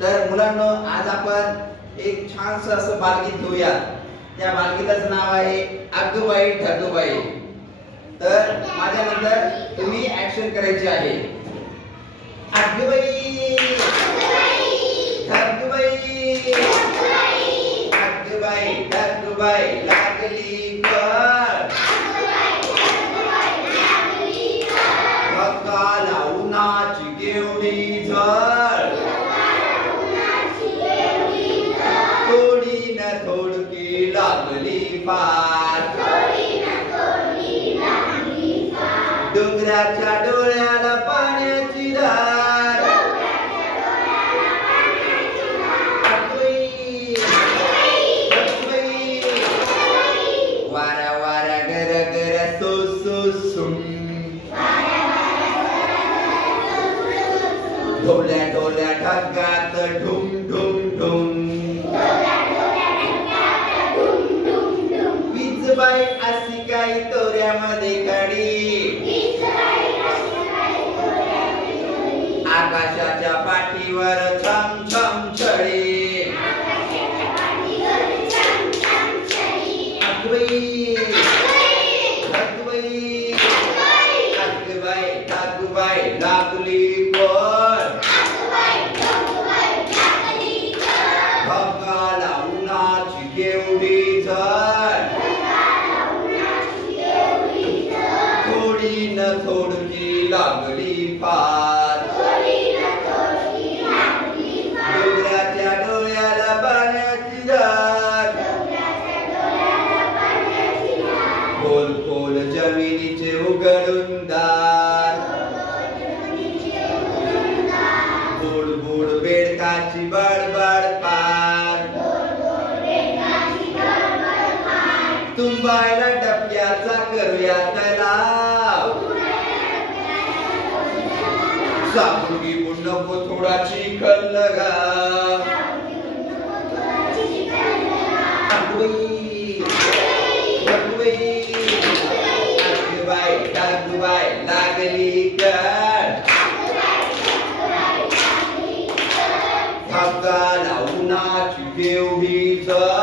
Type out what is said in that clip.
तर मुलांनो, आज आपण एक छानसं असं बालगीत घेऊया. त्या बालगीताचं नाव आहे अगबाई ठगबाई. तर माझ्यानंतर तुम्ही ऍक्शन करायची आहे. अगबाई ठगबाई, अगबाई ठगबाई लागली कर, धक्का उन्हाची केवढी झळ, थोडी न थोडकी लागली फार, डोंगराच्या डोळ्याला पाण्याची धार, वारा वारा गर गर सो सो सुम, ढोल्या ढोल्या ढगात ढुम ढुम ढुम, वीजबाई अशी काही तोऱ्यामध्ये खडी, आकाशाच्या पाठीवर छम छम छडी, अगबाई ठगबाई, अगबाई ठगबाई लागली कर, धक्का उन्हाची केवढी झळ, थोडी न थोडकी लागली फार, डोंगराच्या डोळ्याला पाण्याची धार, खोल खोल जमिनीचे उघडून दार, गोड गोड बेडकाची बडबड पार, तुंबायला डबक्याचा करूया तलाव, सामुगी नको थोडा चिखल लगाव, अगबाई ठगबाई, अगबाई ठगबाई लागली कर, धक्का उन्हाची केवढी झळ,